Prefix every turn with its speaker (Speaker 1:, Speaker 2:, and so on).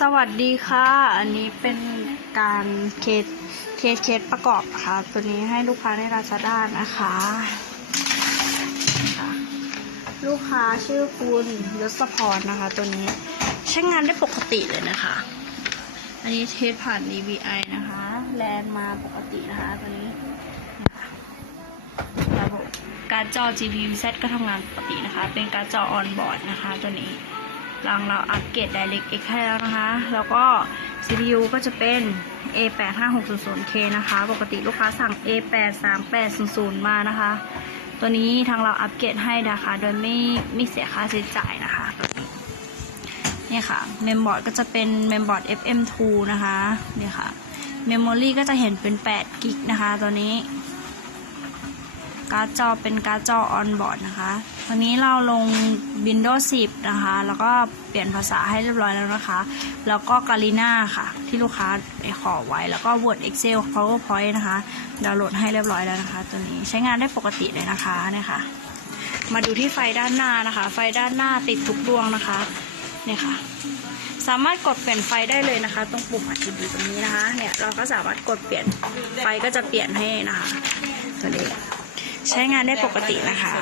Speaker 1: สวัสดีค่ะ อันนี้เป็นการเคสเคสเคสประกอบนะคะตัวนี้ให้ลูกค้าในราซาด้านะคะคะ ลูกค้าชื่อคุณยศพรนะคะ ตัวนี้ใช้งานได้ปกติเลยนะคะ อันนี้เทสผ่าน DVI นะคะ แลนมาปกตินะคะ ตัวนี้ระบบการจอ GPU Z ก็ทำงานปกตินะคะ เป็นการจอออนบอร์ดนะคะตัวนี้ หลังเราอัปเกรด DirectX ให้แล้วนะคะ แล้วก็ CPU ก็จะเป็น A85600K นะคะ ปกติลูกค้าสั่ง A83800 มานะคะ ตัวนี้ทางเราอัปเกรดให้นะคะ โดยไม่ไม่เสียค่าใช้จ่ายนะคะนี้เนี่ยค่ะ เมมบอร์ดก็จะเป็นเมมบอร์ด FM2 นะคะเนี่ยค่ะ เมมโมรี่ก็จะเห็นเป็น8กิกนะคะตัวนี้ การ์ดจอเป็นการ์ดจอออนบอร์ดนะคะวันนี้เราลง Windows 10 นะคะ แล้วก็เปลี่ยนภาษาให้เรียบร้อยแล้วนะคะ แล้วก็ g a l i n a ค่ะ ที่ลูกค้าไปขอไว้ แล้วก็ Word Excel PowerPoint นะคะ ดาวน์โหลดให้เรียบร้อยแล้วนะคะ ตัวนี้ใช้งานได้ปกติเลยนะคะเนี่ยค่ะ มาดูที่ไฟด้านหน้านะคะ ไฟด้านหน้าติดทุกดวงนะคะเนี่ยค่ะสามารถกดเปลี่ยนไฟได้เลยนะคะ ตรงปุ่ม RGB ตรงนี้นะคะ เนี่ยเราก็สามารถกดเปลี่ยนไฟก็จะเปลี่ยนให้นะคะตัวนี้ ใช้งานได้ปกตินะคะ